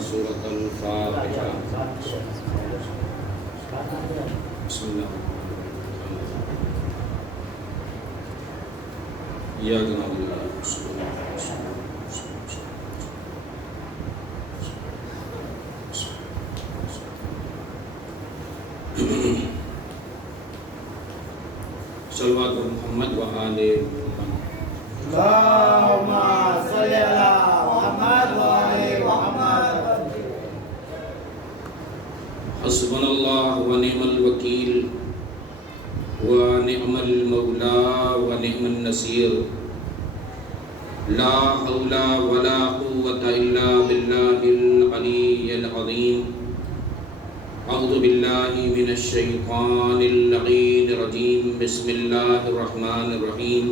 سورة الفاتحة. بسم الله إياك نعبد وإياك نستعين. صلوات محمد وآل محمد. اللهم صل على محمد وآل محمد. حسبنا الله ونعم الوكيل ونعم المولى ونعم النصير. لا حول ولا قوة إلا بالله العلي العظيم. اعوذ باللہ من الشیطان اللعین الرجیم. بسم اللہ الرحمن الرحیم.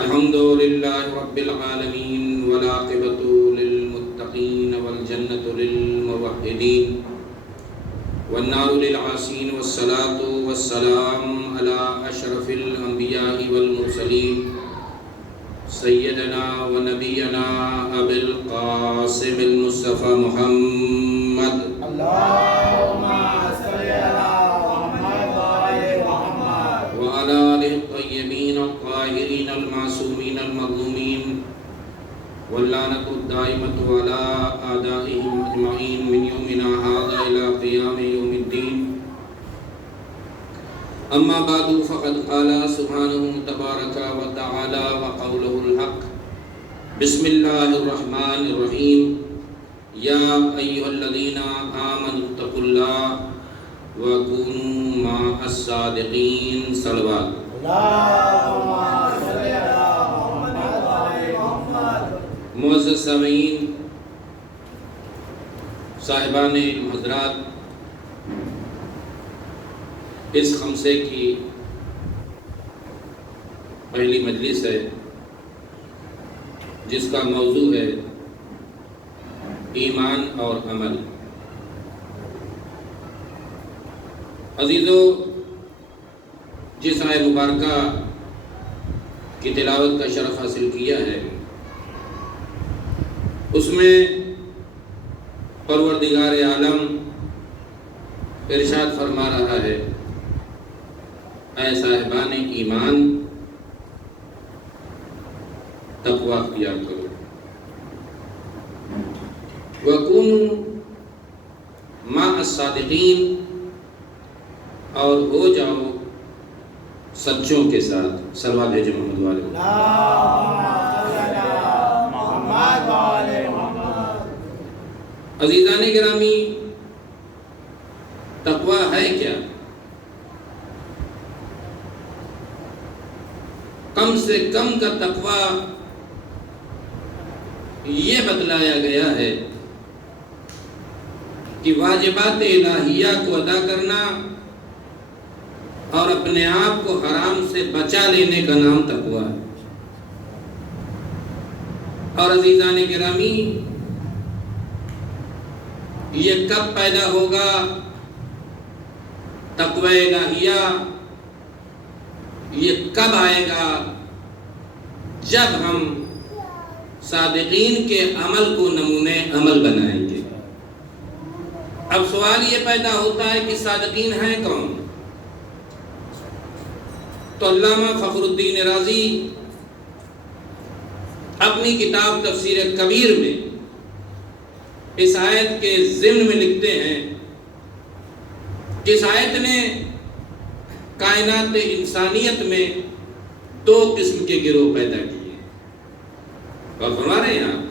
الحمد للہ رب العالمین والعاقبۃ للمتقین والجنۃ للموحدین والنار للعاصین والصلاۃ والسلام علی اشرف الانبیاء والمرسلین سیدنا ونبینا ابی القاسم المصطفى محمد. اللهم صل على محمد وآل محمد. وعلى آله الطيبين الطاهرين المعصومين المظلومين واللعنة الدائمة على أعدائهم أجمعين من يومنا هذا إلى قيام يوم الدين. أما بعد فقد قال سبحانه تبارك وتعالى وقوله الحق. بسم الله الرحمن الرحيم. یا ایھا الذین آمنوا اتقوا اللہ وکونوا مع الصادقین. صلوات. اللهم صل على محمد وآل محمد. معزز سامعین، صاحبان حضرات، اس خمسے کی پہلی مجلس ہے جس کا موضوع ہے ایمان اور عمل. عزیزو، جس آیت مبارکہ کی تلاوت کا شرف حاصل کیا ہے اس میں پروردگار عالم ارشاد فرما رہا ہے، اے صاحبان ایمان تقوی اختیار کرو، وَكُونُوا مَعَ الصَّادِقِينَ، اور ہو جاؤ سچوں کے ساتھ. صلوات بھیجو محمد والے. اللهم صل على محمد وآل محمد. عزیزان گرامی، تقوی ہے کیا؟ کم سے کم کا تقوی یہ بتلایا گیا ہے کہ واجبات الہیہ کو ادا کرنا اور اپنے آپ کو حرام سے بچا لینے کا نام تقوی ہے. اور عزیزان گرامی، یہ کب پیدا ہوگا تقوی الہیہ؟ یہ کب آئے گا؟ جب ہم صادقین کے عمل کو نمونے عمل بنائیں گے. اب سوال یہ پیدا ہوتا ہے کہ صادقین ہیں کون؟ تو علامہ فخر الدین رازی اپنی کتاب تفسیر کبیر میں اس آیت کے ضمن میں لکھتے ہیں کہ اس آیت نے کائنات انسانیت میں دو قسم کے گروہ پیدا کیے. اور فرما رہے ہیں آپ،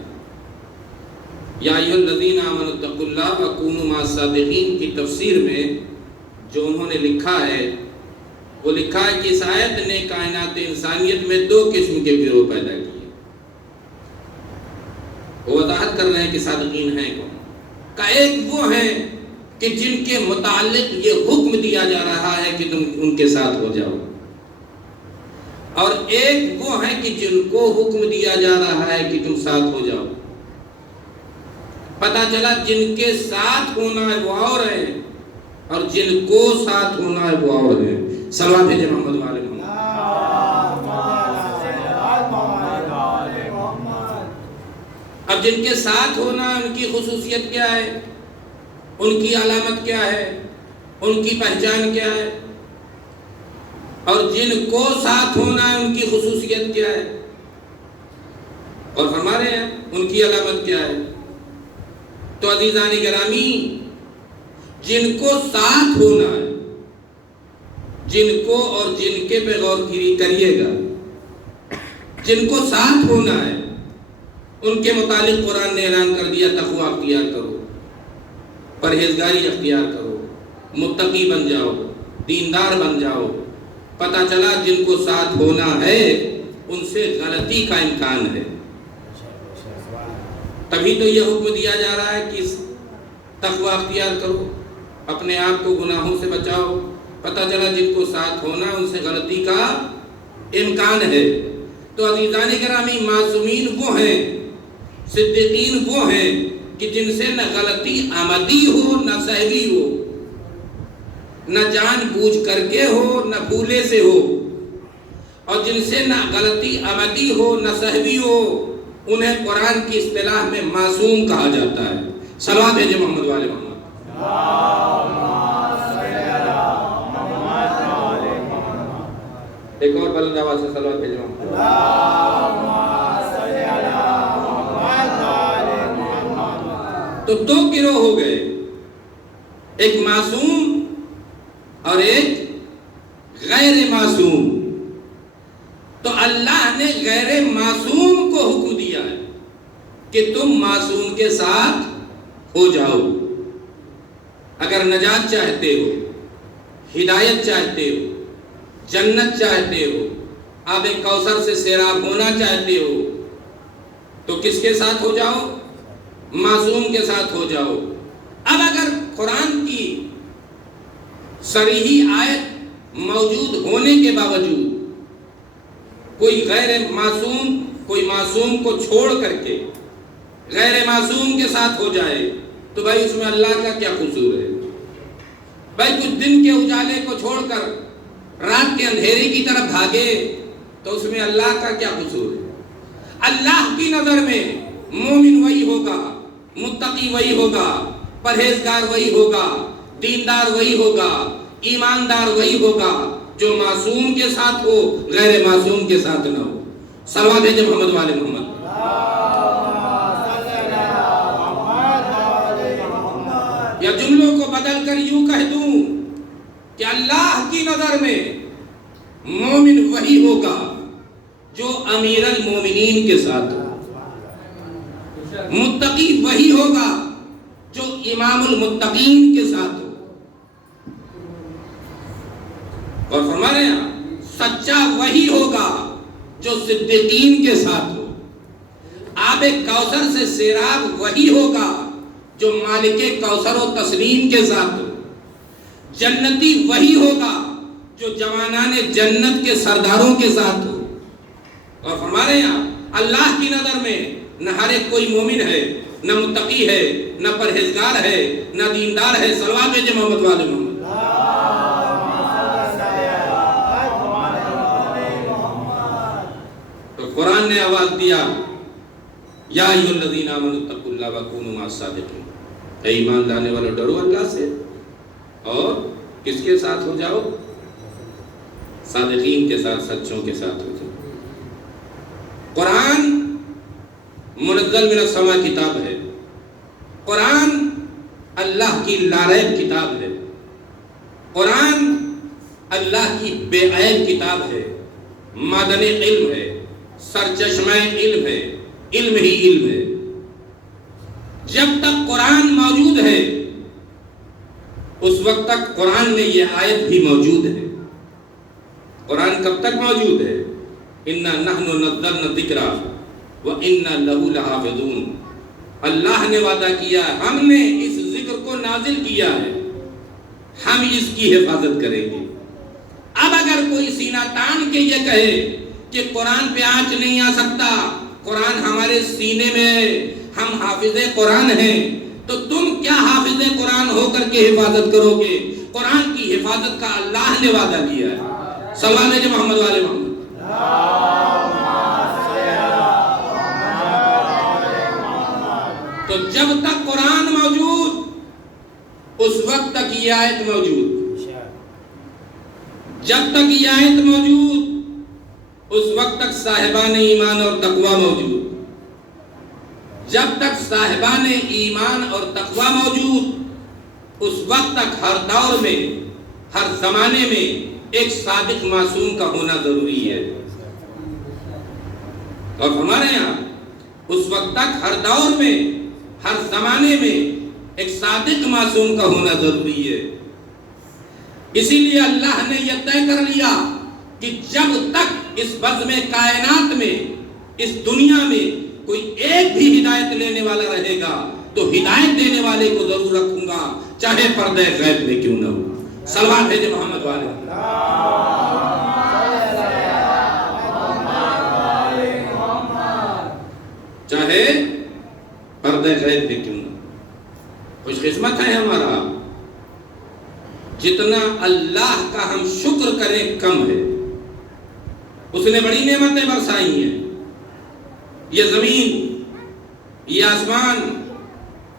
یا ایھا الذین آمنوا اتقوا اللہ وکونوا مع الصادقین کی تفسیر میں جو انہوں نے لکھا ہے وہ لکھا ہے کہ اس آیت نے کائنات انسانیت میں دو قسم کے گروہ پیدا کیے. وہ وضاحت کر رہے ہیں کہ صادقین ہیں کون. کا ایک وہ ہیں کہ جن کے متعلق یہ حکم دیا جا رہا ہے کہ تم ان کے ساتھ ہو جاؤ، اور ایک وہ ہیں کہ جن کو حکم دیا جا رہا ہے کہ تم ساتھ ہو جاؤ. پتہ چلا جن کے ساتھ ہونا ہے وہ اور ہے اور جن کو ساتھ ہونا ہے وہ اور ہے. صلوات بھیجے محمد والے محمد. اب جن کے ساتھ ہونا ان کی خصوصیت کیا ہے، ان کی علامت کیا ہے، ان کی پہچان کیا ہے، اور جن کو ساتھ ہونا ہے ان کی خصوصیت کیا ہے، اور فرما رہے ہیں ان کی علامت کیا ہے۔ تو عزیزان گرامی، جن کو ساتھ ہونا ہے، جن کو اور جن کے پہ غور کریے گا، جن کو ساتھ ہونا ہے ان کے متعلق قرآن نے اعلان کر دیا تقوی اختیار کرو، پرہیزگاری اختیار کرو، متقی بن جاؤ، دیندار بن جاؤ۔ پتہ چلا جن کو ساتھ ہونا ہے ان سے غلطی کا امکان ہے، تبھی تو یہ حکم دیا جا رہا ہے کہ تقوی اختیار کرو، اپنے آپ کو گناہوں سے بچاؤ۔ پتہ چلا جن کو ساتھ ہونا ان سے غلطی کا امکان ہے۔ تو عزیزان گرامی، معصومین وہ ہیں، صدیقین وہ ہیں کہ جن سے نہ غلطی عمدی ہو نہ سہوی ہو، نہ جان بوجھ کر کے ہو نہ بھولے سے ہو، اور جن سے نہ غلطی عمدی ہو نہ سہوی ہو، انہیں قرآن کی اصطلاح میں معصوم کہا جاتا ہے۔ صلوات بھیجے محمد والے محمد۔ ایک اور بلند آواز سے صلوات بھیجے محمد۔ تو دو گروہ ہو گئے، ایک معصوم اور ایک غیر معصوم۔ تو اللہ نے غیر معصوم کو حکم دیا ہے کہ تم معصوم کے ساتھ ہو جاؤ۔ اگر نجات چاہتے ہو، ہدایت چاہتے ہو، جنت چاہتے ہو، آب کوثر سے سیراب ہونا چاہتے ہو، تو کس کے ساتھ ہو جاؤ؟ معصوم کے ساتھ ہو جاؤ۔ اب اگر قرآن کی صریحی آیت موجود ہونے کے باوجود کوئی غیر معصوم، کوئی معصوم کو چھوڑ کر کے غیر معصوم کے ساتھ ہو جائے تو بھائی اس میں اللہ کا کیا قصور ہے؟ بھائی کچھ دن کے اجالے کو چھوڑ کر رات کے اندھیرے کی طرف بھاگے تو اس میں اللہ کا کیا قصور ہے؟ اللہ کی نظر میں مومن وہی ہوگا، متقی وہی ہوگا، پرہیزگار وہی ہوگا، دیندار وہی ہوگا، ایماندار وہی ہوگا جو معصوم کے ساتھ ہو، غیر معصوم کے ساتھ نہ ہو۔ صلوات بھیجے محمد والے محمد۔ یا جملوں کو بدل کر یوں کہہ دوں کہ اللہ کی نظر میں مومن وہی ہوگا جو امیر المومنین کے ساتھ ہو، متقی وہی ہوگا جو امام المتقین کے ساتھ ہو، اور فرما رہے ہیں سچا وہی ہوگا جو صدیقین کے ساتھ ہو، آب کوثر سے سیراب وہی ہوگا جو مالک کوثر و تسلیم کے ساتھ ہو، جنتی وہی ہوگا جو جوانان جنت کے سرداروں کے ساتھ ہو۔ اور فرما رہے ہیں اللہ کی نظر میں نہ ہر ایک کوئی مومن ہے، نہ متقی ہے، نہ پرہیزگار ہے، نہ دیندار ہے۔ صلوات بھیجے محمد والے محمد۔ تو قرآن نے آواز دیا، یا ایھا الذین آمنوا اتقوا اللہ وکونوا مع الصادقین، اے ایمان لانے والو ڈرو اللہ سے اور کس کے ساتھ ہو جاؤ؟ صادقین کے ساتھ، سچوں کے ساتھ ہو جاؤ۔ قرآن منزل من السماء کتاب ہے، قرآن اللہ کی لاریب کتاب ہے، قرآن اللہ کی بے عیب کتاب ہے، معدن علم ہے، سرچشمہ علم ہے، علم ہی علم ہے۔ جب تک قرآن موجود ہے اس وقت تک قرآن میں یہ آیت بھی موجود ہے۔ قرآن کب تک موجود ہے؟ اِنَّا نَحْنُ نَزَّلْنَا الذِّكْرَ وَإِنَّا لَهُ لَحَافِظُونَ۔ اللہ نے وعدہ کیا، ہم نے اس ذکر کو نازل کیا ہے، ہم اس کی حفاظت کریں گے۔ اب اگر کوئی سینہ تان کے یہ کہے کہ قرآن پہ آنچ نہیں آ سکتا، قرآن ہمارے سینے میں ہے، ہم حافظ قرآن ہیں، تو تم کیا حافظ قرآن ہو کر کے حفاظت کرو گے؟ قرآن کی حفاظت کا اللہ نے وعدہ کیا ہے۔ صلوات بھیجے محمد والے محمد۔ جب تک قرآن موجود اس وقت تک یہ آیت موجود، جب تک یہ آیت موجود اس وقت تک صاحبان ایمان اور تقوی موجود، جب تک صاحبان ایمان اور تقوی موجود اس وقت تک ہر دور میں ہر زمانے میں ایک صادق معصوم کا ہونا ضروری ہے۔ اور ہمارے یہاں اس وقت تک ہر دور میں ہر زمانے میں ایک صادق معصوم کا ہونا ضروری ہے۔ اسی لیے اللہ نے یہ طے کر لیا کہ جب تک اس بزم کائنات میں اس دنیا میں کوئی ایک بھی ہدایت لینے والا رہے گا تو ہدایت دینے والے کو ضرور رکھوں گا، چاہے پردے غیب میں کیوں نہ ہو۔ صلوات بھیجے محمد والے، چاہے پردے غیب میں کیوں نہ ہو۔ خوش قسمت ہے ہمارا، جتنا اللہ کا ہم شکر کریں کم ہے۔ اس نے بڑی نعمتیں برسائی ہیں، یہ زمین، یہ آسمان،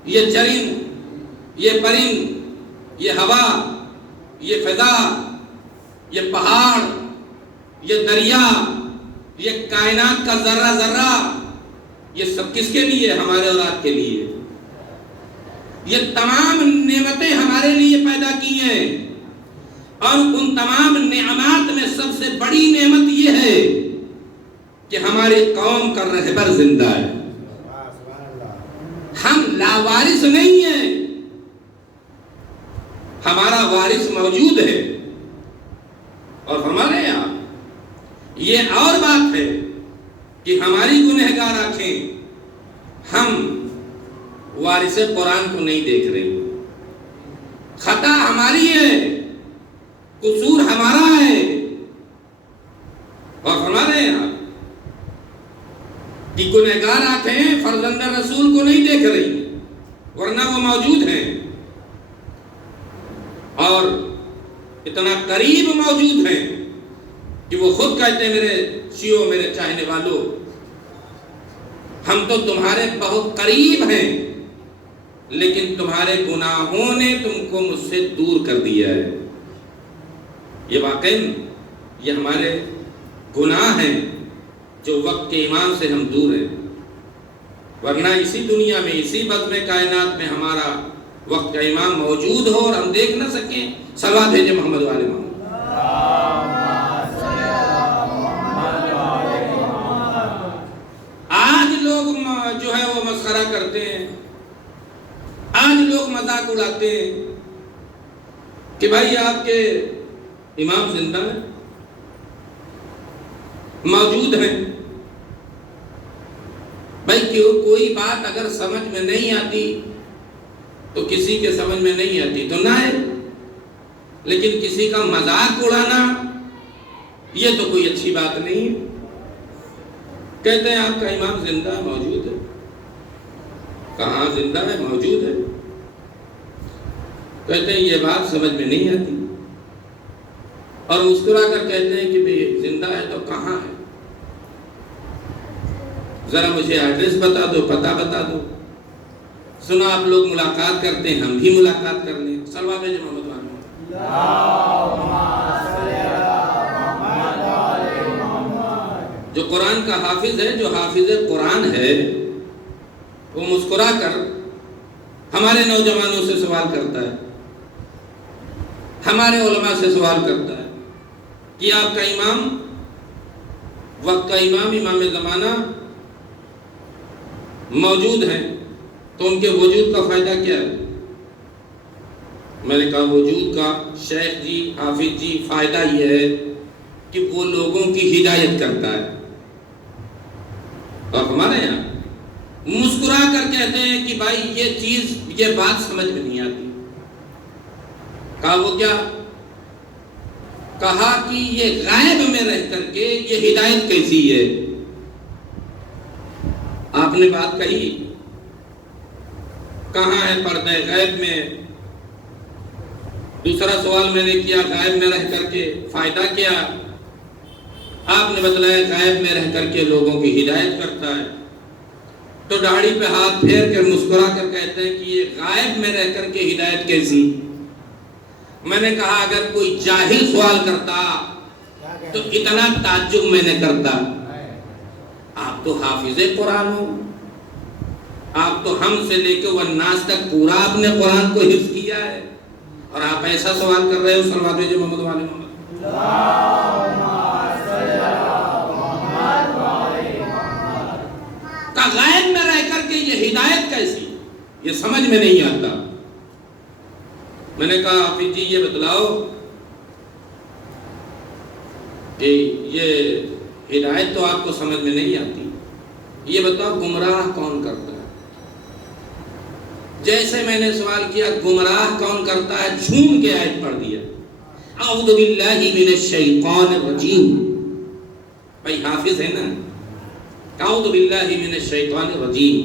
یہ چرند، یہ پرند، یہ ہوا، یہ فضا، یہ پہاڑ، یہ دریا، یہ کائنات کا ذرہ ذرہ، یہ سب کس کے لیے؟ ہمارے اور آپ کے لیے۔ یہ تمام نعمتیں ہمارے لیے پیدا کی ہیں، اور ان تمام نعمات میں سب سے بڑی نعمت یہ ہے کہ ہماری قوم کا رہبر زندہ ہے۔ ہم لاوارث نہیں ہیں، ہمارا وارث موجود ہے۔ اور ہمارے یہاں یہ اور بات ہے کہ ہماری گنہگار آنکھیں ہم وارث قرآن کو نہیں دیکھ رہے۔ خطا ہماری ہے، قصور ہمارا ہے۔ اور ہمارے یہاں کہ گنہگار آنکھیں فرزند رسول کو نہیں دیکھ رہی، ورنہ وہ موجود ہیں اور اتنا قریب موجود ہیں کہ وہ خود کہتے ہیں میرے شیعوں، میرے چاہنے والوں، ہم تو تمہارے بہت قریب ہیں لیکن تمہارے گناہوں نے تم کو مجھ سے دور کر دیا ہے۔ یہ واقعی یہ ہمارے گناہ ہیں جو وقت کے امام سے ہم دور ہیں، ورنہ اسی دنیا میں اسی بزم کائنات میں ہمارا وقت کا امام موجود ہو اور ہم دیکھ نہ سکیں۔ صلوات بھیجے محمد والے محمد۔ آج لوگ جو ہے وہ مسخرہ کرتے ہیں، آج لوگ مذاق اڑاتے ہیں کہ بھائی آپ کے امام زندہ ہیں، موجود ہیں۔ بھائی کیوں کوئی بات اگر سمجھ میں نہیں آتی تو کسی کے سمجھ میں نہیں آتی تو نہ ہے، لیکن کسی کا مذاق اڑانا یہ تو کوئی اچھی بات نہیں ہے۔ کہتے ہیں آپ کا امام زندہ ہے، موجود ہے۔ کہاں زندہ ہے؟ موجود ہے۔ کہتے ہیں یہ بات سمجھ میں نہیں آتی، اور مسکرا کر کہتے ہیں کہ بھئی زندہ ہے تو کہاں ہے؟ ذرا مجھے ایڈریس بتا دو، پتہ بتا دو۔ سنا آپ لوگ ملاقات کرتے ہیں، ہم بھی ملاقات کر لیں۔ صلوات بھیجے محمد والے۔ جو قرآن کا حافظ ہے، جو حافظ قرآن ہے، وہ مسکرا کر ہمارے نوجوانوں سے سوال کرتا ہے، ہمارے علماء سے سوال کرتا ہے کہ آپ کا امام، وقت کا امام، امام زمانہ موجود ہیں تو ان کے وجود کا فائدہ کیا ہے؟ میں نے کہا وجود کا شیخ جی، حافظ جی، فائدہ یہ ہے کہ وہ لوگوں کی ہدایت کرتا ہے۔ اور ہمارے یہاں مسکرا کر کہتے ہیں کہ بھائی یہ چیز، یہ بات سمجھ میں نہیں آتی۔ کہا وہ کیا؟ کہا کہ یہ غائب میں رہ کر کے یہ ہدایت کیسی ہے؟ آپ نے بات کہی، کہاں ہے پردہ غیب میں؟ دوسرا سوال میں نے کیا، غائب میں رہ کر کے فائدہ کیا؟ آپ نے بتلایا غائب میں رہ کر کے لوگوں کی ہدایت کرتا ہے۔ تو داڑھی پہ ہاتھ پھیر کر مسکرا کر کہتے ہیں کہ یہ غائب میں رہ کر کے ہدایت کیسی؟ میں نے کہا اگر کوئی جاہل سوال کرتا تو اتنا تعجب میں نے کرتا، آپ تو حافظ قرآن ہو، آپ تو ہم سے لے کے والناس تک پورا آپ نے قرآن کو حفظ کیا ہے، اور آپ ایسا سوال کر رہے ہو؟ صلوات بھیجو محمد والے محمد۔ کا غائب میں رہ کر کے یہ ہدایت کیسی؟ یہ سمجھ میں نہیں آتا۔ میں نے کہا حافظ جی یہ بتلاؤ کہ یہ ہدایت تو آپ کو سمجھ میں نہیں آتی، یہ بتاؤ گمراہ کون کرتا ہے؟ جیسے میں نے سوال کیا گمراہ کون کرتا ہے، جھوم کے آیت پڑھ دیا، اعوذ باللہ من الشیطان الرجیم۔ بھائی حافظ ہے نا، اعوذ باللہ من الشیطان الرجیم۔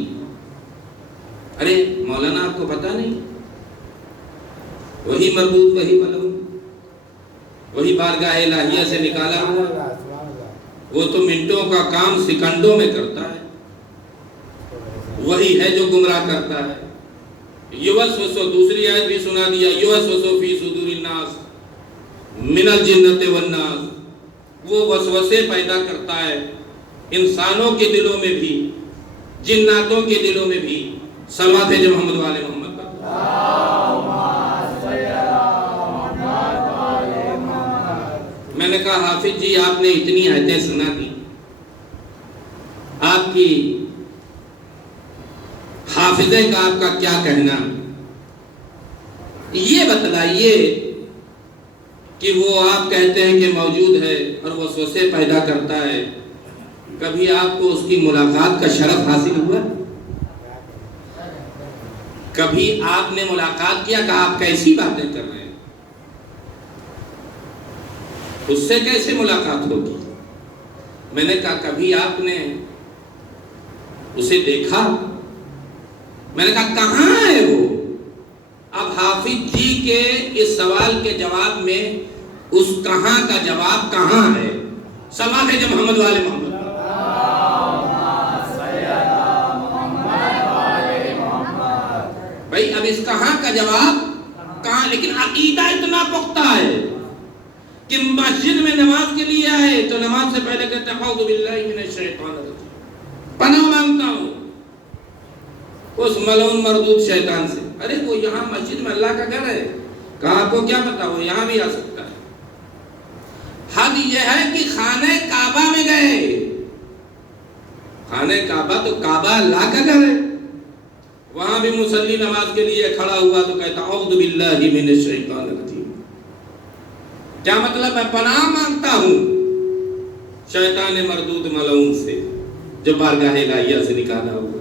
ارے مولانا آپ کو پتا نہیں؟ وہی مردود وہی ملعون، وہی بارگاہ الہیہ سے نکالا ہوا، وہ تو منٹوں کا کام سیکنڈوں میں کرتا ہے، وہی ہے جو گمراہ کرتا ہے۔ یوسوسو، دوسری آیت بھی سنا دیا، یوسوسو فی صدور الناس من الجنۃ والناس، وہ وسوسے پیدا کرتا ہے انسانوں کے دلوں میں بھی جناتوں کے دلوں میں بھی۔ صلوات ہے جو محمد والے محمد پر۔ میں نے کہا حافظ جی آپ نے اتنی آیتیں سنا دی، آپ کی حافظے کا آپ کا کیا کہنا؟ یہ بتلائیے کہ وہ آپ کہتے ہیں کہ موجود ہے اور وسوسے پیدا کرتا ہے، کبھی آپ کو اس کی ملاقات کا شرف حاصل ہوا؟ کبھی آپ نے ملاقات کیا کہ آپ کیسی باتیں کر رہے ہیں؟ اس سے کیسے ملاقات ہوگی؟ میں نے کہا کبھی آپ نے اسے دیکھا؟ میں نے کہا کہاں ہے وہ؟ اب حافظ جی کے اس سوال کے جواب میں اس کہاں کا جواب کہاں ہے؟ صلوات ہے جو محمد والے محمد۔ بھائی اب اس کہاں کا جواب کہاں؟ لیکن عقیدہ اتنا پختہ ہے کہ مسجد میں نماز کے لیے آئے تو نماز سے پہلے کہتے ہیں اعوذ باللہ من الشیطان الرجیم، پناہ مانگتا ہوں اس ملعون مردود شیطان سے۔ ارے وہ یہاں مسجد میں اللہ کا گھر ہے، کہا آپ کو کیا پتا وہ یہاں بھی آ سکتا ہے۔ حد یہ ہے کہ خانہ کعبہ میں گئے، خانہ کعبہ تو کعبہ اللہ کا گھر ہے، وہاں بھی مصلی نماز کے لیے کھڑا ہوا تو کہتا اعوذ باللہ من الشیطان الرجیم۔ کیا مطلب؟ میں پناہ مانگتا ہوں شیطان مردود ملعون سے جو بارگاہ الہیہ سے نکالا ہوا۔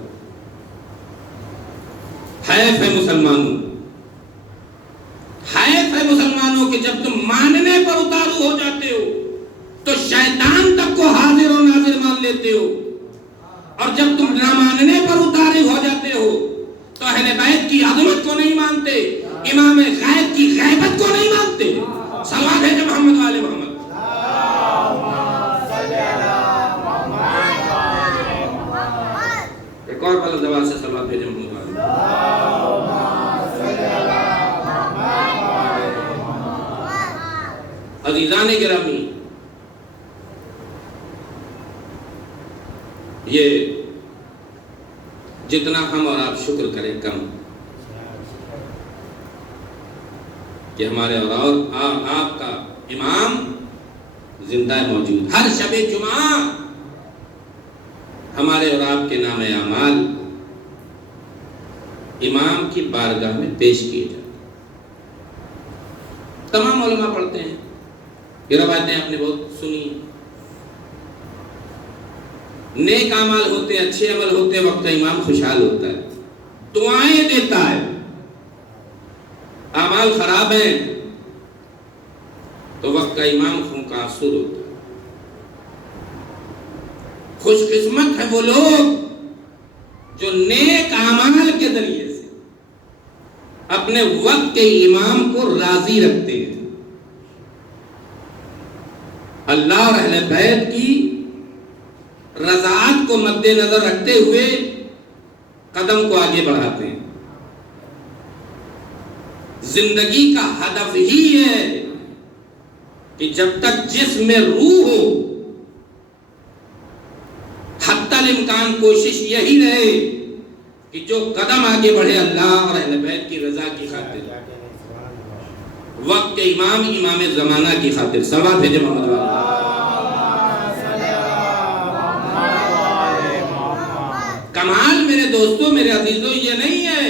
حیف ہے مسلمانوں، حیف ہے مسلمانوں کہ جب تم ماننے پر اتارو ہو جاتے ہو تو شیطان تک کو حاضر و ناظر مان لیتے ہو، اور جب تم نہ ماننے پر اتارے ہو جاتے ہو تو اہل بیت کی عظمت کو نہیں مانتے، امام غیب کی غیبت کو نہیں مانتے۔ صلوات ہے محمد والے محمد۔ ایک اور بلند آواز سے صلوات بھیجیں محمد والے۔ عزیزان گرامی، یہ جتنا ہم اور آپ شکر کریں کم کہ ہمارے اور آپ کا امام زندہ موجود، ہر شب جمعہ ہمارے اور آپ کے نام اعمال امام کی بارگاہ میں پیش کیے جاتے ہیں۔ تمام علماء پڑھتے ہیں، یہ روایتیں آپ نے بہت سنی۔ نیک اعمال ہوتے ہیں، اچھے عمل ہوتے ہیں، وقت امام خوشحال ہوتا ہے، دعائیں دیتا ہے۔ اعمال خراب ہیں تو وقت کا امام خون کا آنسور ہوتا ہے۔ خوش قسمت ہے وہ لوگ جو نیک اعمال کے ذریعے سے اپنے وقت کے امام کو راضی رکھتے ہیں۔ اللہ اور اہل بیت کی رضاعت کو مد نظر رکھتے ہوئے قدم کو آگے بڑھاتے ہیں. زندگی کا ہدف ہی ہے کہ جب تک جسم میں روح ہو حتی الامکان کوشش یہی رہے کہ جو قدم آگے بڑھے اللہ اور اہل بیت کی رضا کی خاطر، وقت کے امام امام زمانہ کی خاطر. صلوات بھیجے محمد والا. کمال میرے دوستوں، میرے عزیزوں، یہ نہیں ہے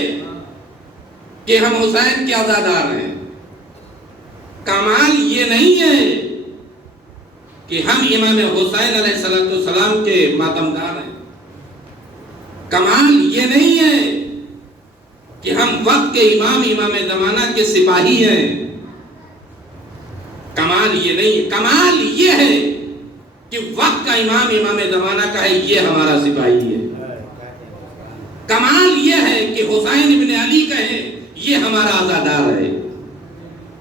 کہ ہم حسین کے عزادار ہیں. کمال یہ نہیں ہے کہ ہم امام حسین علیہ السلام کے ماتمدار ہیں. کمال یہ نہیں ہے کہ ہم وقت کے امام امام زمانہ کے سپاہی ہیں. کمال یہ نہیں ہے. کمال یہ ہے کہ وقت کا امام امام زمانہ کا ہے، یہ ہمارا سپاہی ہے. کمال یہ ہے کہ حسین ابن علی کا ہے، یہ ہمارا عزادار ہے،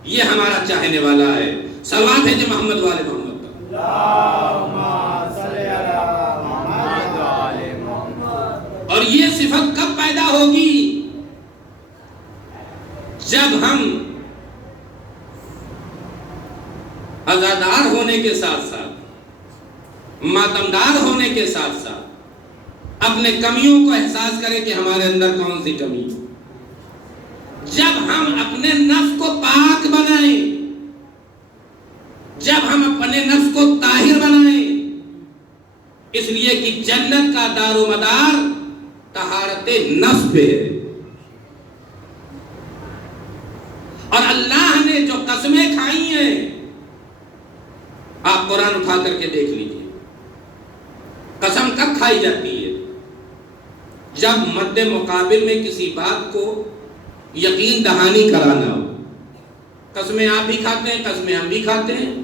یہ ہمارا چاہنے والا ہے. صلوات بھیجے محمد والے محمد. اور یہ صفت کب پیدا ہوگی؟ جب ہم عزادار ہونے کے ساتھ ساتھ، ماتمدار ہونے کے ساتھ ساتھ اپنے کمیوں کو احساس کریں کہ ہمارے اندر کون سی کمی ہے. جب ہم اپنے نفس کو پاک بنائیں، جب ہم اپنے نفس کو طاہر بنائیں، اس لیے کہ جنت کا دار و مدار طہارت نفس پہ ہے. اور اللہ نے جو قسمیں کھائی ہیں، آپ قرآن اٹھا کر کے دیکھ لیجیے. قسم کب کھائی جاتی ہے؟ جب مد مقابل میں کسی بات کو یقین دہانی کرانا ہو. قسمیں آپ بھی کھاتے ہیں، قسمیں ہم بھی کھاتے ہیں.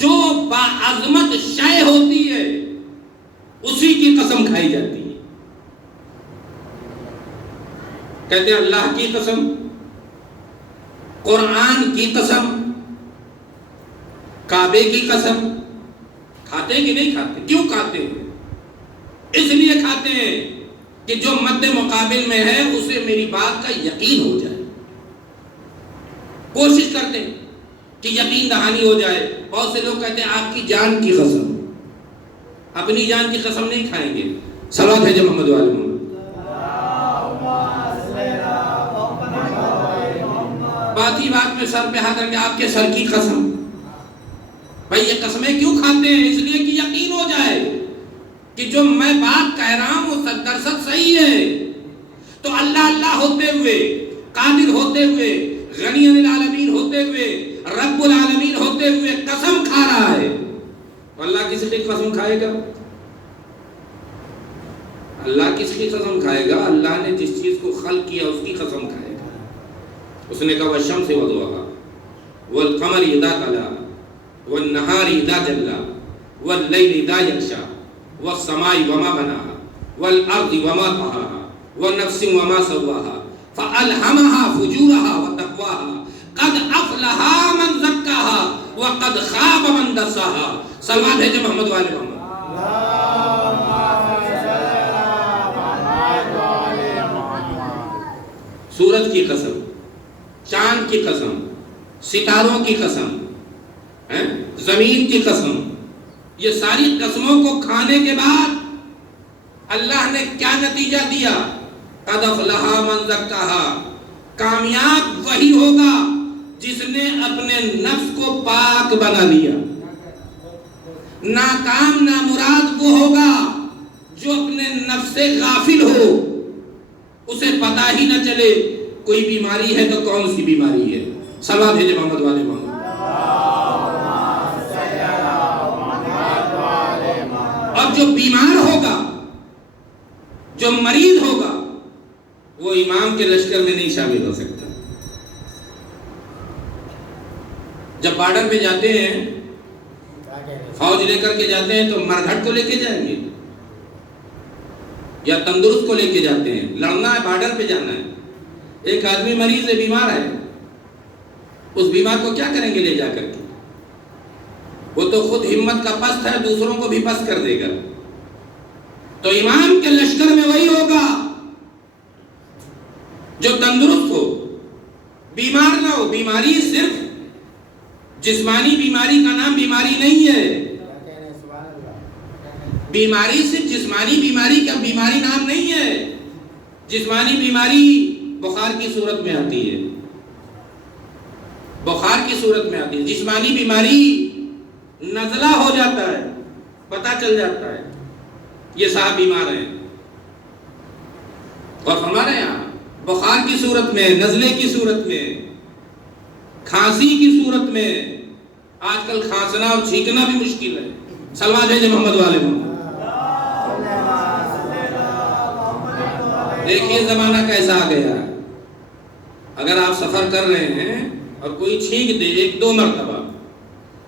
جو باعظمت شے ہوتی ہے اسی کی قسم کھائی جاتی ہے. کہتے ہیں اللہ کی قسم، قرآن کی قسم، کعبے کی قسم. کھاتے ہیں کہ نہیں کھاتے؟ کیوں کھاتے ہیں؟ اس لیے کھاتے ہیں کہ جو مد مقابل میں ہے اسے میری بات کا یقین ہو جائے. کوشش کرتے ہیں کہ یقین دہانی ہو جائے. بہت سے لوگ کہتے ہیں آپ کی جان کی قسم. اپنی جان کی قسم نہیں کھائیں گے. صلوات بھیجے محمد والے محمد. بات ہی بات میں سر پہ ہاتھ رکھ کے آپ کے سر کی قسم. بھائی یہ قسمیں کیوں کھاتے ہیں؟ اس لیے کہ یقین ہو جائے کہ جو میں بات کہہ رہا ہوں وہ 100% صحیح ہے. تو اللہ اللہ ہوتے ہوئے، قادر ہوتے ہوئے، غنی عن العالمین ہوتے ہوئے، رب العالمین ہوتے ہوئے قسم کھا رہا ہے. اللہ کس کی قسم کھائے گا؟ اللہ کس کی قسم کھائے گا؟ اللہ نے جس چیز کو خلق کیا اس کی قسم کھائے گا. اس نے کہا والشمس وضحاها والقمر اذا تلاها والنهار اذا جلاها والليل اذا يغشى والسماء وما بناها والارض وما طحاها ونفس وما سواها فألهمها فجورها وتقواها قد افلح من زكاها وقد خاب من دساها. صلوات بھیجے محمد والے محمد. سورج کی قسم، چاند کی قسم، ستاروں کی قسم، زمین کی قسم. یہ ساری قسموں کو کھانے کے بعد اللہ نے کیا نتیجہ دیا؟ قد افلح من زکاها. کامیاب وہی ہوگا جس نے اپنے نفس کو پاک بنا لیا. ناکام نامراد وہ ہوگا جو اپنے نفس سے غافل ہو، اسے پتہ ہی نہ چلے کوئی بیماری ہے تو کون سی بیماری ہے. صلوات بھیجے محمد والے محمد. اور جو بیمار ہوگا، جو مریض ہوگا، وہ امام کے لشکر میں نہیں شامل ہو سکتا. جب بارڈر پہ جاتے ہیں، فوج لے کر کے جاتے ہیں تو مرگھٹ کو لے کے جائیں گے یا تندرست کو لے کے جاتے ہیں؟ لڑنا ہے، بارڈر پہ جانا ہے. ایک آدمی مریض ہے، بیمار ہے، اس بیمار کو کیا کریں گے لے جا کر کے؟ وہ تو خود ہمت کا پست ہے، دوسروں کو بھی پست کر دے گا. تو ایمان کے لشکر میں وہی ہوگا جو تندرست ہو، بیمار نہ ہو۔ بیماری صرف جسمانی بیماری کا نام بیماری نہیں ہے، بیماری صرف جسمانی بیماری کا بیماری نام نہیں ہے۔ جسمانی بیماری بخار کی صورت میں آتی ہے، بخار کی صورت میں آتی ہے۔ جسمانی بیماری نزلہ ہو جاتا ہے، پتہ چل جاتا ہے یہ صاحب بیمار ہیں۔ اور ہمارے یہاں بخار کی صورت میں، نزلے کی صورت میں، کھانسی کی صورت میں، آج کل کھانسنا اور چھینکنا بھی مشکل ہے۔ سلوات بھیجے محمد والے محمد۔ دیکھیے زمانہ کیسا آ گیا ہے۔ اگر آپ سفر کر رہے ہیں اور کوئی چھینک دے 1-2 مرتبہ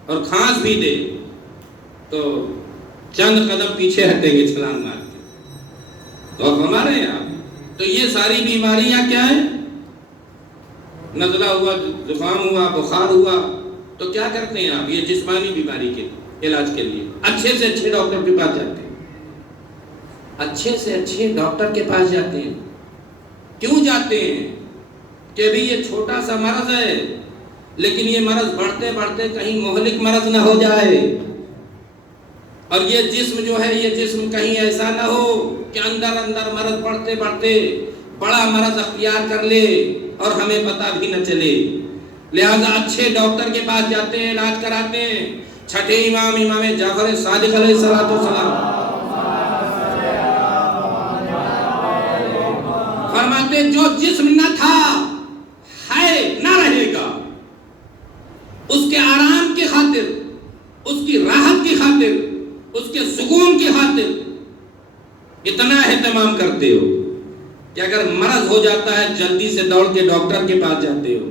اور کھانس بھی دے تو چند قدم پیچھے ہٹیں گے چھلانگ مار کے۔ تو اب ہمارے یہاں تو یہ ساری بیماریاں کیا ہیں؟ نزلہ ہوا، زکام ہوا، بخار ہوا، تو کیا کرتے ہیں آپ؟ یہ جسمانی بیماری کے علاج کے لیے اچھے سے اچھے ڈاکٹر کے پاس جاتے ہیں، اچھے سے اچھے ڈاکٹر کے پاس جاتے ہیں۔ کیوں جاتے ہیں؟ کہ بھی یہ چھوٹا سا مرض ہے، لیکن یہ مرض بڑھتے بڑھتے کہیں مہلک مرض نہ ہو جائے، اور یہ جسم جو ہے، یہ جسم کہیں ایسا نہ ہو کہ اندر اندر مرض بڑھتے بڑھتے بڑا مرض اختیار کر لے اور ہمیں پتہ بھی نہ چلے۔ لہذا اچھے ڈاکٹر کے پاس جاتے ہیں، علاج کراتے ہیں۔ چھٹے امام جعفر صادق علیہ السلام فرماتے جو جسم نہ تھا ہے نہ رہے گا، اس کے آرام کی خاطر، اس کی راحت کی خاطر، اس کے سکون کی خاطر اتنا اہتمام کرتے ہو کہ اگر مرض ہو جاتا ہے جلدی سے دوڑ کے ڈاکٹر کے پاس جاتے ہو،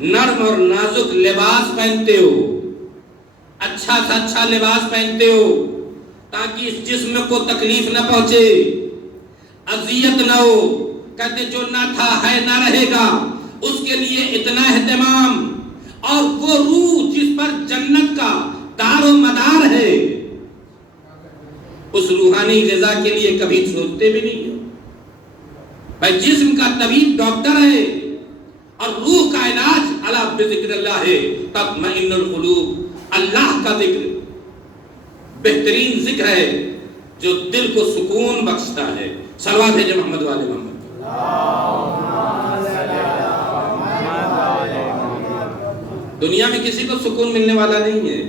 نرم اور نازک لباس پہنتے ہو، اچھا سا اچھا لباس پہنتے ہو تاکہ اس جسم کو تکلیف نہ پہنچے، اذیت نہ ہو۔ کہتے جو نہ تھا ہے نہ رہے گا، اس کے لیے اتنا اہتمام، اور وہ روح جس پر جنت کا دار و مدار ہے، اس روحانی غذا کے لیے کبھی سوچتے بھی نہیں ہو۔ بھائی جسم کا طبیب ڈاکٹر ہے اور روح کا علاج الا بذکر اللہ ہے تطمئن القلوب، اللہ کا ذکر بہترین ذکر ہے جو دل کو سکون بخشتا ہے۔ صلوات ہے محمد والے محمد۔ دنیا میں کسی کو سکون ملنے والا نہیں ہے۔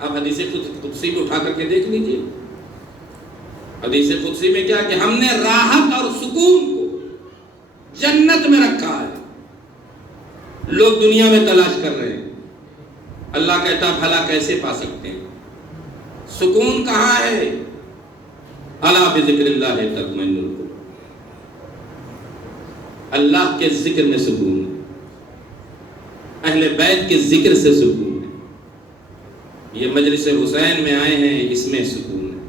آپ حدیث قدسی کو اٹھا کر کے دیکھ لیجئے۔ حدیث قدسی میں کیا کہ ہم نے راحت اور سکون کو جنت میں رکھا ہے، لوگ دنیا میں تلاش کر رہے ہیں۔ اللہ کہتا بھلا کیسے پا سکتے ہیں؟ سکون کہاں ہے؟ الا بذکر اللہ تطمئن القلوب، اللہ کے ذکر میں سکون ہے، اہل بیت کے ذکر سے سکون ہے۔ یہ مجلس حسین میں آئے ہیں، اس میں سکون ہے۔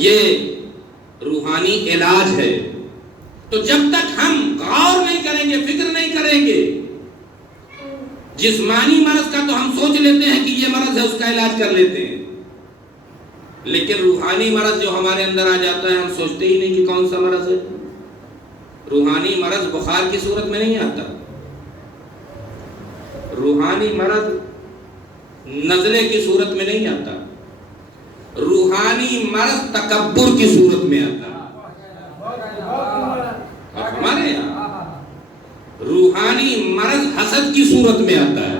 یہ روحانی علاج ہے۔ تو جب تک ہم غور نہیں کریں گے، فکر نہیں کریں گے، جسمانی مرض کا تو ہم سوچ لیتے ہیں کہ یہ مرض ہے، اس کا علاج کر لیتے ہیں، لیکن روحانی مرض جو ہمارے اندر آ جاتا ہے ہم سوچتے ہی نہیں کہ کون سا مرض ہے۔ روحانی مرض بخار کی صورت میں نہیں آتا، روحانی مرض نزلے کی صورت میں نہیں آتا، روحانی مرض تکبر کی صورت میں آتا ہے۔ ہمارے یہاں روحانی مرض حسد کی صورت میں آتا ہے،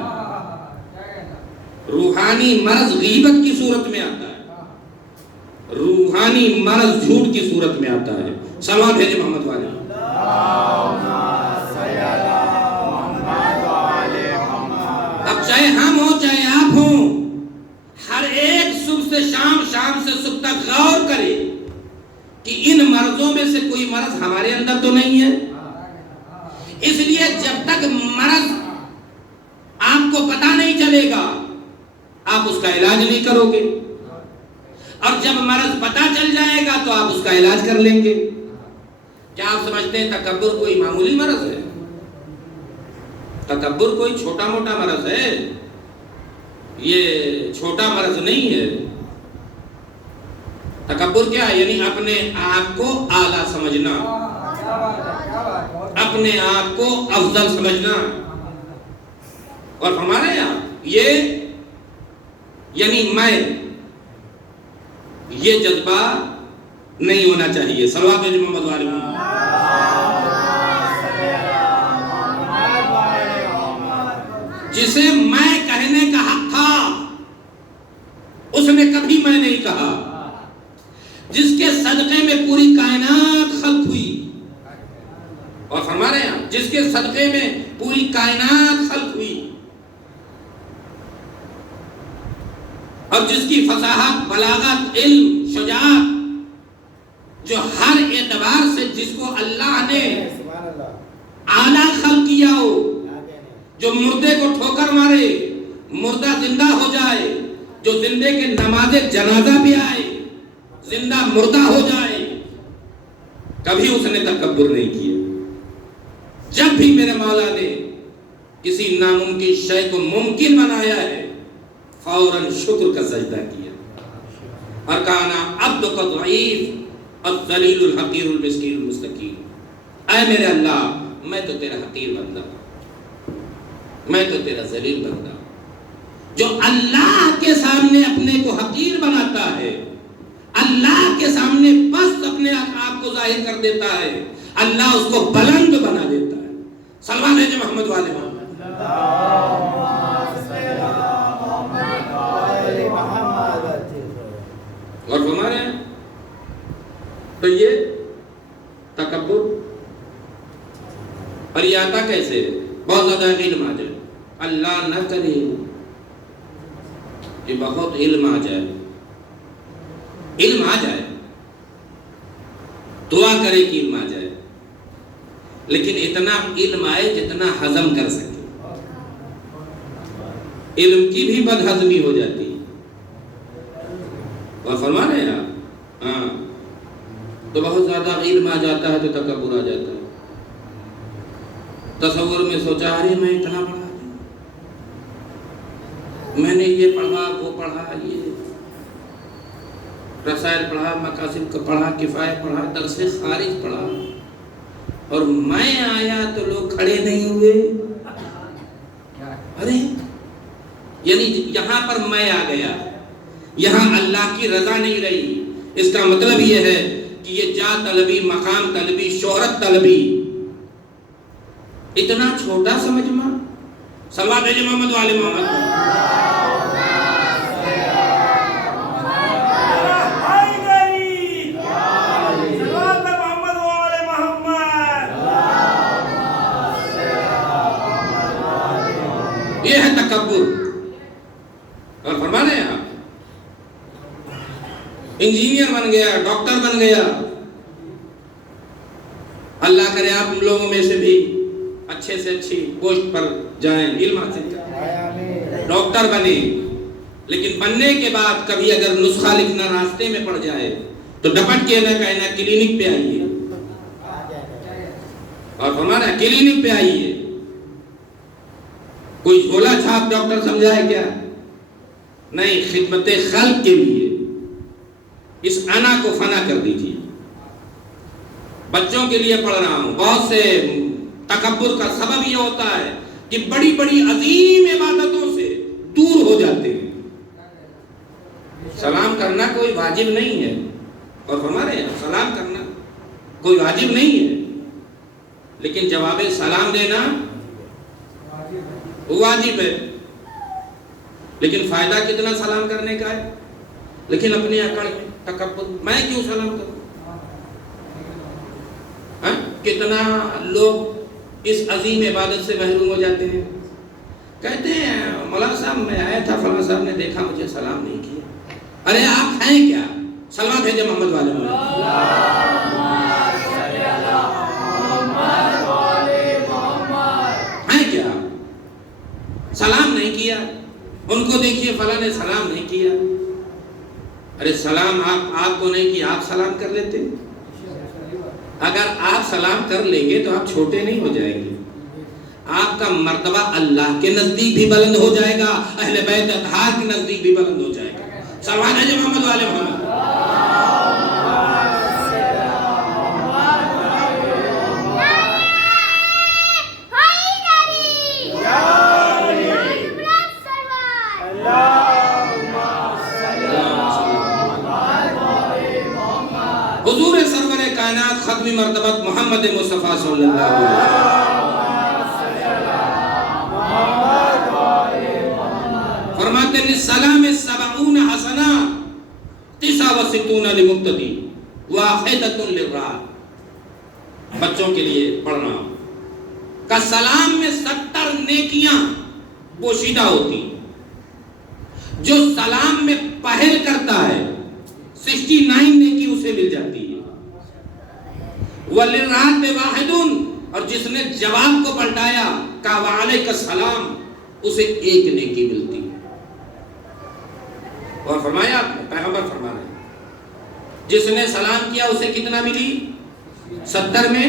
روحانی مرض غیبت کی صورت میں آتا ہے، روحانی مرض جھوٹ کی صورت میں آتا ہے۔ سلام بھیجے محمد والے۔ اب چاہے ہم ہوں چاہے آپ ہوں، ہر ایک صبح سے شام، شام سے صبح تک غور کرے کہ ان مرضوں میں سے کوئی مرض ہمارے اندر تو نہیں ہے۔ اس لیے جب تک مرض آپ کو پتہ نہیں چلے گا آپ اس کا علاج نہیں کرو گے، اور جب مرض پتہ چل جائے گا تو آپ اس کا علاج کر لیں گے۔ کیا آپ سمجھتے ہیں تکبر کوئی معمولی مرض ہے؟ تکبر کوئی چھوٹا موٹا مرض ہے؟ یہ چھوٹا مرض نہیں ہے۔ تکبر کیا ہے؟ یعنی اپنے آپ کو اعلیٰ سمجھنا، اپنے آپ کو افضل سمجھنا۔ اور ہمارے یہاں یہ یعنی میں یہ جذبہ نہیں ہونا چاہیے۔ صلوات محمد والے جسے میں کہنے کا حق تھا اس نے کبھی میں نہیں کہا، جس کے صدقے میں پوری کائنات خلق ہوئی، اور فرما رہے ہیں جس کے صدقے میں پوری کائنات خلق ہوئی، اور جس کی فصاحت، بلاغت، علم، شجاعت، جو ہر اعتبار سے جس کو اللہ نے اعلیٰ خلق کیا ہو، جو مردے کو ٹھوکر مارے مردہ زندہ ہو جائے، جو زندے کے نماز جنازہ بھی آئے زندہ مردہ ہو جائے، کبھی اس نے تکبر نہیں کیا۔ جب بھی میرے مولا نے کسی ناممکن شے کو ممکن بنایا ہے فوراً شکر کا سجدہ کیا، اور کہا عبدک الضعیف الذلیل الحقیر المسکین المستقیم، اے میرے اللہ میں تو تیرا حقیر بندہ، میں تو تیرا ذلیل بندہ۔ جو اللہ کے سامنے اپنے کو حقیر بناتا ہے، اللہ کے سامنے پست اپنے آپ کو ظاہر کر دیتا ہے، اللہ اس کو بلند بنا دیتا ہے۔ صلوات ہے محمد والے محمد۔ اور ہمارے ہیں تو یہ تکبر، اور یہ آتا کیسے؟ بہت زیادہ علم آ جائے، اللہ نہ کرے کہ بہت علم آ جائے، علم آ جائے، دعا کرے کہ علم آ جائے، لیکن اتنا علم آئے جتنا ہضم کر سکے۔ علم کی بھی بد ہضمی ہو جاتی ہے، اور فرما رہے ہیں آپ ہاں تو بہت زیادہ علم آ جاتا ہے تو تکبر آ جاتا ہے۔ تصور میں سوچا ارے میں اتنا پڑھا، میں نے یہ پڑھا وہ پڑھا، یہ رسائل پڑھا، مقاصد کو پڑھا، کفایہ پڑھا، درس خارج پڑھا، اور میں آیا تو لوگ کھڑے نہیں ہوئے۔ ارے یعنی یہاں پر میں آ گیا، یہاں اللہ کی رضا نہیں رہی۔ اس کا مطلب یہ ہے کہ یہ جا طلبی، مقام طلبی، شہرت طلبی اتنا چھوٹا سمجھنا۔ صلوات ہے محمد والے محمد۔ یہ ہے تکبر۔ اور فرما رہے ہیں آپ انجینئر بن گیا، ڈاکٹر بن گیا، اللہ کرے آپ لوگوں میں سے بھی اچھے سے اچھی پوسٹ پر جائیں، علم حاصل کریں، ڈاکٹر بنے، لیکن بننے کے بعد کبھی اگر نسخہ لکھنا راستے میں پڑ جائے تو ڈپٹ کے نہ کہنا کلینک پہ آئیے، اور ہمارا کلینک پہ آئیے۔ کوئی جھولا چھاپ ڈاکٹر سمجھا ہے کیا؟ نہیں، خدمت خلق کے لیے اس انا کو فنا کر دیجیے۔ بچوں کے لیے پڑھ رہا ہوں، بہت سے تکبر کا سبب یہ ہوتا ہے کہ بڑی بڑی عظیم عبادتوں سے دور ہو جاتے ہیں۔ سلام کرنا کوئی واجب نہیں ہے، اور ہمارے یہاں سلام کرنا کوئی واجب نہیں ہے، لیکن جواب سلام دینا واجب ہے۔ لیکن فائدہ کتنا سلام کرنے کا ہے، لیکن اپنی عقل میں تکبر، میں کیوں سلام کروں؟ کتنا لوگ اس عظیم عبادت سے محروم ہو جاتے ہیں، کہتے ہیں مولانا صاحب میں آیا تھا، فلاں صاحب نے دیکھا مجھے سلام نہیں کیا۔ ارے آپ ہیں کیا؟ صلوات ہے محمد والے ہیں کیا؟ سلام نہیں کیا، ان کو دیکھیے فلاں نے سلام نہیں کیا۔ ارے سلام آپ کو نہیں کیا، آپ سلام کر لیتے؟ اگر آپ سلام کر لیں گے تو آپ چھوٹے نہیں ہو جائیں گے، آپ کا مرتبہ اللہ کے نزدیک بھی بلند ہو جائے گا، اہل بیت اطہار کے نزدیک بھی بلند ہو جائے گا۔ سلوات ہے محمد والے محمد۔ حضور سرور کائنات ختم مرتبت محمد مصطفیٰ صلی اللہ علیہ وسلم فرماتے ہیں سلام 70 حسنہ 69 لمقتدی واحدۃ للرات۔ بچوں کے لیے پڑھنا کا سلام میں 70 نیکیاں پوشیدہ ہوتی، جو سلام میں پہل کرتا ہے 69 نیکی اسے مل جاتی ہے۔ وَلِلرَّاتِ وَاحِدٌ، اور جس نے جواب کو پلٹایا کہا وَعَلَيْكَ السلام، اسے ایک نیکی ملتی ہے۔ اور فرمایا پیغمبر فرما رہے ہیں جس نے سلام کیا اسے کتنا ملی؟ 70 میں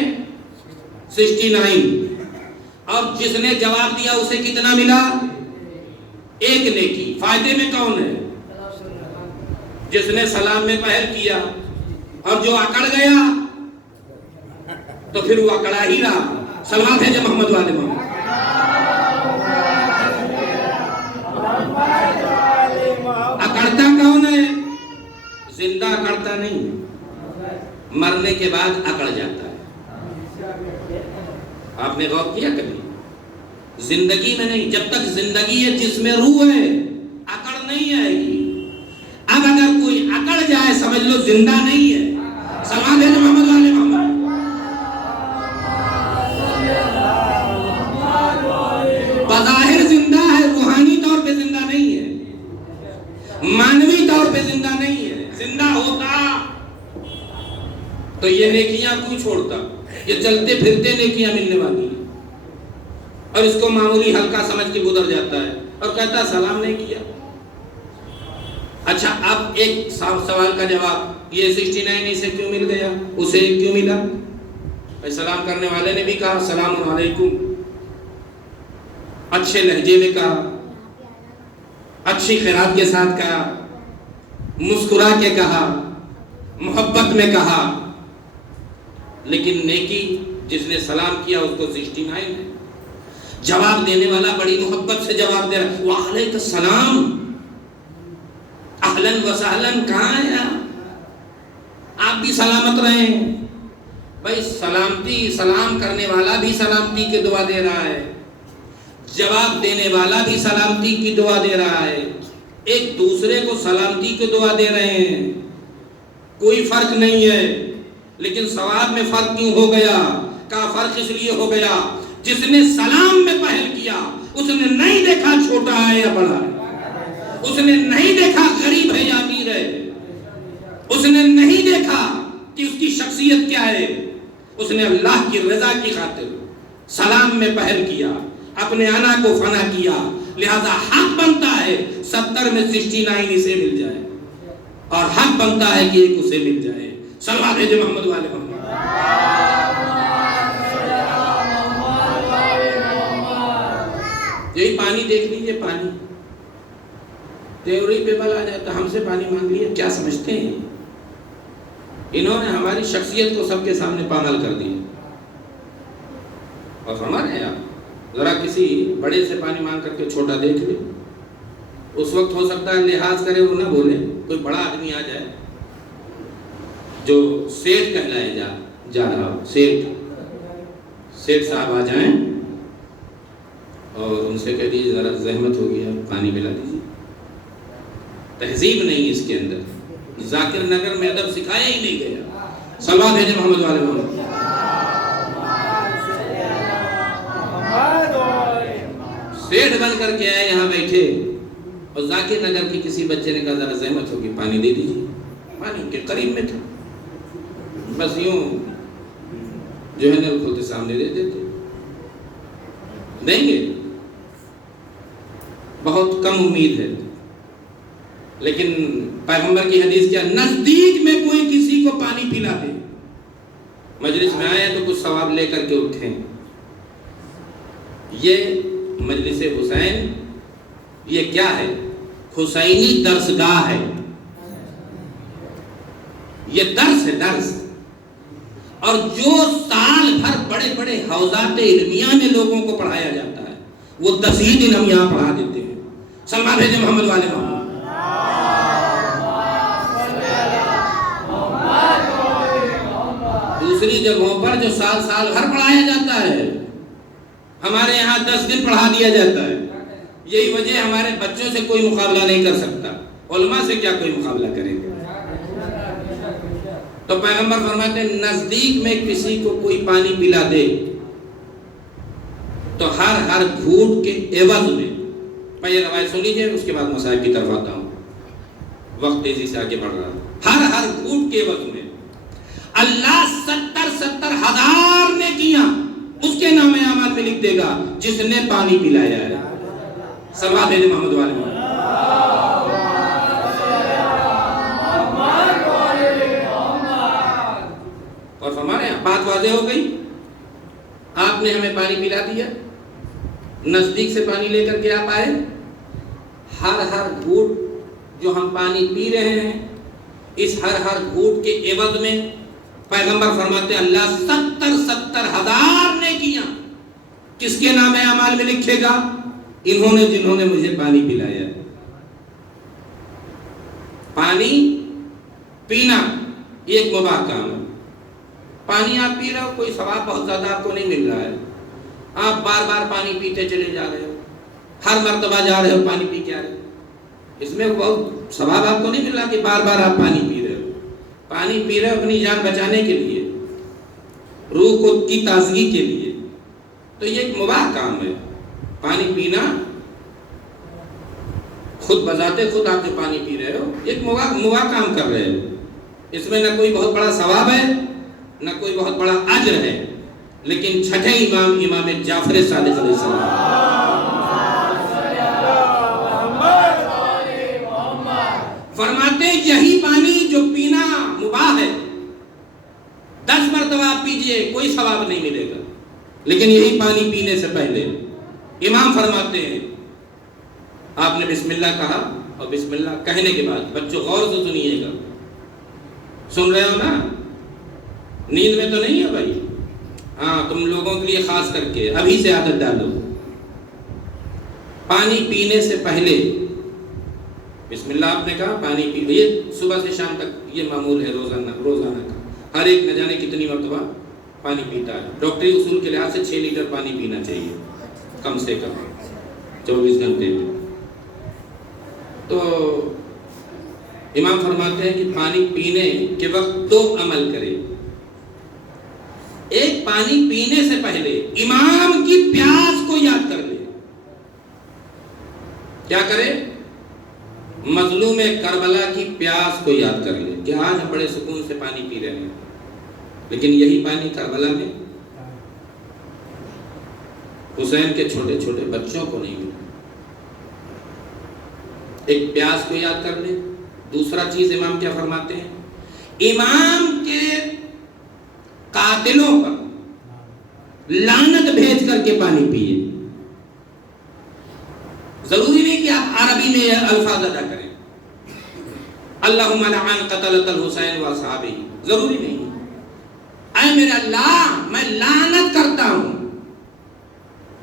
69، اور جس نے جواب دیا اسے کتنا ملا؟ ایک نیکی۔ فائدے میں کون ہے؟ جس نے سلام میں پہل کیا، اور جو اکڑ گیا تو پھر وہ اکڑا ہی رہا۔ سلوات ہے جو محمد والے محمد۔ اکڑتا کون ہے؟ زندہ اکڑتا نہیں، مرنے کے بعد اکڑ جاتا ہے۔ آپ نے غور کیا کبھی؟ زندگی میں نہیں، جب تک زندگی ہے جس میں روح ہے اکڑ نہیں آئے گی۔ اب اگر کوئی اکڑ جائے سمجھ لو زندہ نہیں ہے۔ سلام ہے محمد والے محمد۔ بظاہر زندہ ہے، روحانی طور پہ زندہ نہیں ہے، مانوی طور پہ زندہ نہیں ہے۔ زندہ ہوتا تو یہ نیکیاں کیوں چھوڑتا؟ یہ چلتے پھرتے نیکیاں ملنے والی ہیں، اور اس کو معمولی ہلکا سمجھ کے گزر جاتا ہے اور کہتا سلام نہیں کیا۔ اچھا اب ایک سوال کا جواب، یہ 69 اسے کیوں مل گیا، اسے کیوں ملا؟ سلام کرنے والے نے بھی کہا السلام علیکم، اچھے لہجے میں کہا، اچھی قرات کے ساتھ کہا، مسکرا کے کہا، محبت میں کہا، لیکن نیکی جس نے سلام کیا اس کو 69 ہے۔ جواب دینے والا بڑی محبت سے جواب دے رہا ہے وعلیکم السلام، اہلاً و سہلاً، کہاں ہیں آپ بھی سلامت رہیں۔ بھائی سلامتی، سلام کرنے والا بھی سلامتی کی دعا دے رہا ہے، جواب دینے والا بھی سلامتی کی دعا دے رہا ہے، ایک دوسرے کو سلامتی کی دعا دے رہے ہیں، کوئی فرق نہیں ہے۔ لیکن ثواب میں فرق کیوں ہو گیا؟ کہا فرق اس لیے ہو گیا جس نے سلام میں پہل کیا اس نے نہیں دیکھا چھوٹا ہے یا بڑا ہے، اس نے نہیں دیکھا غریب ہے یا امیر ہے، اس نے نہیں دیکھا کہ اس کی شخصیت کیا ہے، اس نے اللہ کی رضا کی خاطر سلام میں پہل کیا، اپنے انا کو فنا کیا، لہذا حق بنتا ہے 70 میں 69 اسے مل جائے، اور حق بنتا ہے کہ ایک اسے مل جائے۔ سلوات ہے جو محمد والے محمد۔ یہی پانی دیکھ لیجئے، پانی تیوری پہ بل آ جاتا، ہم سے پانی مانگ لیا، کیا سمجھتے ہیں؟ انہوں نے ہماری شخصیت کو سب کے سامنے پامال کر دیا۔ اور فرما رہے ہیں آپ ذرا کسی بڑے سے پانی مانگ کر کے چھوٹا دیکھ لے، اس وقت ہو سکتا ہے لحاظ کرے وہ نہ بولے، کوئی بڑا آدمی آ جائے جو سیٹ کہلائے جا رہا ہو، سیٹ صاحب آ جائیں اور ان سے کہہ دیجیے ذرا زحمت ہو گیا پانی پلا دیجیے۔ تہذیب نہیں اس کے اندر، ذاکر نگر میں ادب سکھایا ہی نہیں گیا۔ صلوات ہے محمد والے محمد۔ سیٹ بن کر کے آئے یہاں بیٹھے، اور ذاکر نگر کی کسی بچے نے کہا ذرا زحمت ہوگی پانی دے دیجیے، پانی ان کے قریب میں تھا، بس یوں جو ہے نل کھولتے سامنے دے دیتے، دیں گے، بہت کم امید ہے۔ لیکن پیغمبر کی حدیث کیا، نزدیک میں کوئی کسی کو پانی پلا دے، مجلس میں آئے تو کچھ ثواب لے کر کے اٹھیں، یہ مجلس حسین یہ کیا ہے؟ حسینی درسگاہ ہے، یہ درس ہے، درس۔ اور جو سال بھر بڑے بڑے حوزات علمیہ میں لوگوں کو پڑھایا جاتا ہے وہ 10 ہی دن ہم یہاں پڑھا دیتے ہیں۔ سلمان بھیجے محمد والے محمد۔ دوسری جگہوں پر جو سال سال بھر پڑھایا جاتا ہے ہمارے یہاں 10 دن پڑھا دیا جاتا ہے۔ یہی وجہ ہمارے بچوں سے کوئی مقابلہ نہیں کر سکتا، علماء سے کیا کوئی مقابلہ کرے گا؟ تو پیغمبر فرماتے ہیں نزدیک میں کسی کو کوئی پانی پلا دے تو ہر گھونٹ کے عوض میں، میں یہ روایت سن لیجیے اس کے بعد مسائل کی طرف آتا ہوں، وقت تیزی سے آگے بڑھ رہا ہے۔ ہر گھونٹ کے عوض میں اللہ 70 ہزار نے کیا اس کے نام اعمال میں لکھ دے گا جس نے پانی پلایا ہے۔ صلوات بھیجے محمد والے محمد۔ اور فرما رہے ہیں بات واضح ہو گئی، آپ نے ہمیں پانی پلا دیا، نزدیک سے پانی لے کر کے آپ آئے، ہر گھونٹ جو ہم پانی پی رہے ہیں اس ہر گھونٹ کے عوض میں پیغمبر فرماتے ہیں اللہ 70 ہزار نے کیا کس کے نام اعمال میں لکھے گا؟ انہوں نے جنہوں نے مجھے پانی پلایا۔ پانی پینا ایک مباح کام ہے۔ پانی آپ پی رہے ہو، کوئی ثواب بہت زیادہ آپ کو نہیں مل رہا ہے، آپ بار بار پانی پیتے چلے جا رہے ہو، ہر مرتبہ جا رہے ہو پانی پی کے آ رہے ہو، اس میں بہت ثواب آپ کو نہیں مل رہا کہ بار بار آپ پانی پی رہے ہو۔ پانی پی رہے ہو اپنی جان بچانے کے لیے، روح کو کی تازگی کے لیے، تو یہ ایک مباح کام ہے۔ پانی پینا خود بذات خود آپ جو پانی پی رہے ہو ایک مباح کام کر رہے ہو، اس میں نہ کوئی بہت بڑا ثواب ہے نہ کوئی بہت بڑا اجر ہے، لیکن چھٹے امام جعفر صادق علیہ السلام فرماتے ہیں یہی پانی جو پینا مباح ہے 10 مرتبہ آپ پیجئے کوئی ثواب نہیں ملے گا، لیکن یہی پانی پینے سے پہلے امام فرماتے ہیں آپ نے بسم اللہ کہا، اور بسم اللہ کہنے کے بعد بچوں غور سے سنیے گا، سن رہے ہو نا؟ نیند میں تو نہیں ہے بھائی؟ ہاں تم لوگوں کے لیے خاص کر کے ابھی سے عادت ڈالو، پانی پینے سے پہلے بسم اللہ آپ نے کہا، پانی پی، یہ صبح سے شام تک یہ معمول ہے روزانہ کا، ہر ایک نہ جانے کتنی مرتبہ پانی پیتا ہے۔ ڈاکٹری اصول کے لحاظ سے 6 لیٹر پانی پینا چاہیے کم سے کم 24 گھنٹے میں۔ تو امام فرماتے ہیں کہ پانی پینے کے وقت 2 عمل کرے۔ ایک، پانی پینے سے پہلے امام کی پیاس کو یاد کر لے۔ کیا کرے؟ مظلوم کربلا کی پیاس کو یاد کر لے کہ آج ہم بڑے سکون سے پانی پی رہے ہیں، لیکن یہی پانی کربلا میں حسین کے چھوٹے چھوٹے بچوں کو نہیں ملا۔ ایک پیاس کو یاد کر لے۔ دوسرا چیز امام کیا فرماتے ہیں؟ امام کے قاتلوں پر لعنت بھیج کر کے پانی پیئے۔ ضروری نہیں کہ آپ عربی میں یہ الفاظ ادا کریں، اللہم لعن قتلۃ الحسین و اصحابہ، ضروری نہیں۔ اے میرا اللہ میں لعنت کرتا ہوں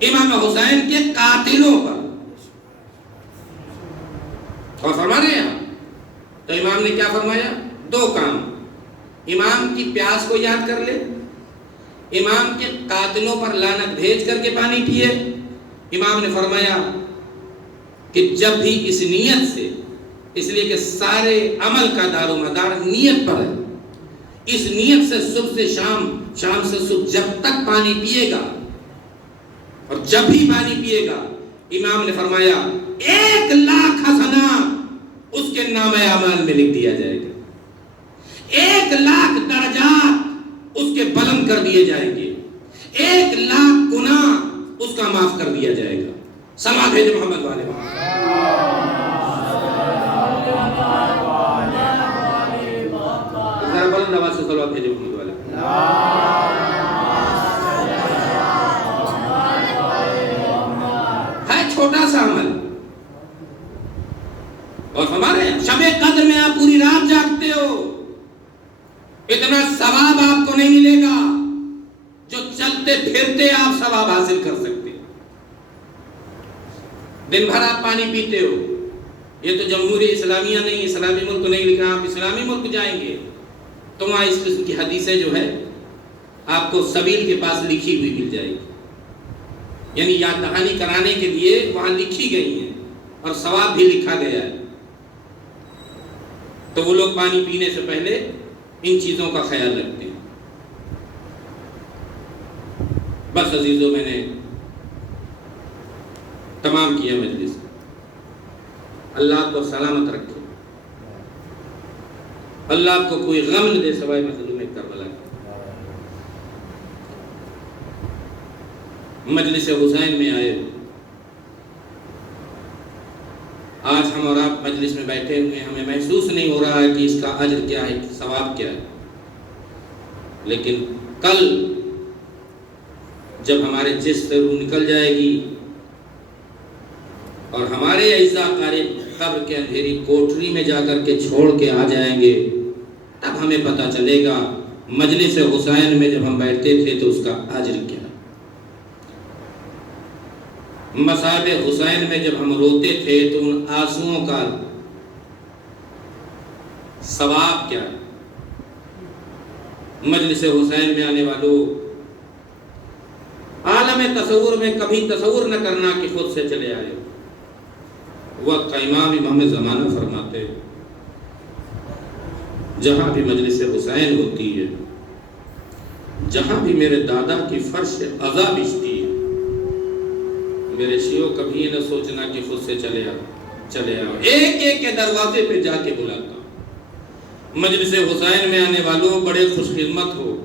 امام حسین کے قاتلوں پر۔ اور فرما رہے ہیں تو امام نے کیا فرمایا؟ 2 کام، امام کی پیاس کو یاد کر لے، امام کے قاتلوں پر لعنت بھیج کر کے پانی پیے۔ امام نے فرمایا کہ جب بھی اس نیت سے، اس لیے کہ سارے عمل کا دار و مدار نیت پر ہے، اس نیت سے صبح سے شام، شام سے صبح جب تک پانی پیے گا، اور جب بھی پانی پیے گا، امام نے فرمایا 1,00,000 حسنات اس کے نام اعمال میں لکھ دیا جائے گا، 1,00,000 درجات اس کے بلند کر دیے جائیں گے، 1,00,000 گناہ اس کا معاف کر دیا جائے گا۔ صلوات بھیجے محمد والے ذرا بلند آواز سے صلوات بھیجے محمد والے۔ چھوٹا سا عمل. اور ہمارے شب قدر میں آپ پوری رات جاگتے ہو, اتنا ثواب آپ کو نہیں ملے گا جو چلتے پھرتے آپ ثواب حاصل کر سکتے. دن بھر آپ پانی پیتے ہو. یہ تو جمہوری اسلامیہ نہیں, اسلامی ملک نہیں لکھا. آپ اسلامی ملک جائیں گے تو وہاں اس قسم کی حدیثیں جو ہے آپ کو سبیل کے پاس لکھی ہوئی مل جائے گی, یعنی یاد دہانی کرانے کے لیے وہاں لکھی گئی ہیں اور ثواب بھی لکھا گیا ہے. تو وہ لوگ پانی پینے سے پہلے ان چیزوں کا خیال رکھتے ہیں. بس عزیزوں, میں نے تمام کیا مجلس. اللہ آپ کو سلامت رکھے, اللہ آپ کو کوئی غم نہ دے سوائے مظلوم کربلا کا. مجلس حسین میں آئے ہو, آج ہم اور آپ مجلس میں بیٹھے ہوئے, ہمیں محسوس نہیں ہو رہا ہے کہ اس کا اجر کیا ہے, ثواب کیا ہے. لیکن کل جب ہمارے جسم سے روح نکل جائے گی اور ہمارے اعزاء قارب قبر کے اندھیری کوٹری میں جا کر کے چھوڑ کے آ جائیں گے, تب ہمیں پتہ چلے گا مجلس حسین میں جب ہم بیٹھتے تھے تو اس کا اجر کیا. مصائب حسین میں جب ہم روتے تھے تو ان آنسوؤں کا ثواب کیا. مجلس حسین میں آنے والوں, عالم تصور میں کبھی تصور نہ کرنا کہ خود سے چلے آئے. وقت کا امام امام زمانہ فرماتے, جہاں بھی مجلس حسین ہوتی ہے, جہاں بھی میرے دادا کی فرش عزا بچتی ہے, میرے شیعوں کبھی نہ سوچنا کہ خود سے چلے آؤ. ایک ایک کے دروازے پہ جا کے بلاتا ہوں. مجلس حسین میں آنے والوں بڑے خوش خدمت ہو.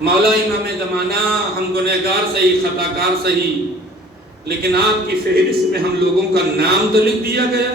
مولا امام زمانہ, ہم گنہگار صحیح, خطا کار صحیح, لیکن آپ کی فہرست میں ہم لوگوں کا نام تو لکھ دیا گیا.